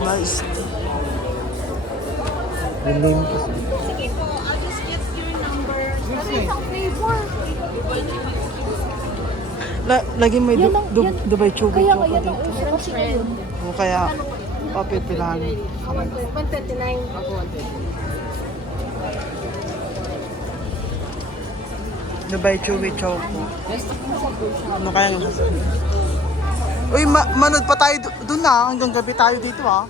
Nice. Dilim kasi. Sige po, I'll just get your number. Ano isang flavor? Lagi may Yan ang- Dubai Chubby Kaya nga yan dito. ang uso ngayon. O kaya, papipilahan. 129. Dubai Chubby Choco. Ano kaya nga sasabihin? Uy, manood pa tayo doon na. Hanggang gabi tayo dito ah.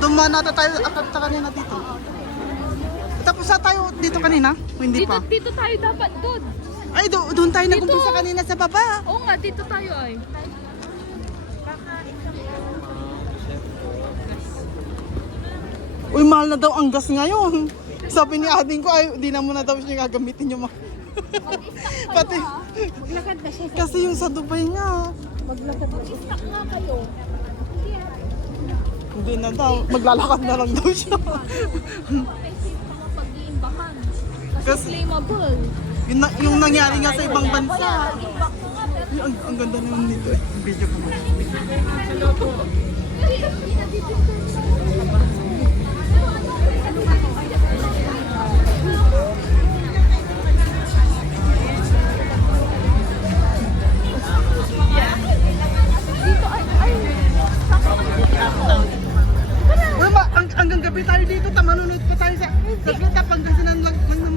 Dumaan na tayo akat kanina dito. Tapos na tayo dito kanina? O hindi pa? Dito tayo dapat doon. Ay, doon tayo nag-umpisa kanina sa baba. Oo nga, dito tayo ay. Uy, mahal na daw ang gas ngayon. Sabi ni ading ko, ay, di na muna daw siya gagamitin yung mga... Pati, Maglakad na siya. kasi yung sa Dubai nga. Maglakad na. Mag-stock nga kayo. Hindi na daw, maglalakad na lang daw siya. Pag-iimbakan. Kasi Kasi- claimable. Yung nangyari nga sa ibang bansa. Uy, ang ganda naman dito eh. Video ko muna. Dito ay. Uy, hanggang gabi tayo dito. Manunod pa tayo sa Pangasinan lang naman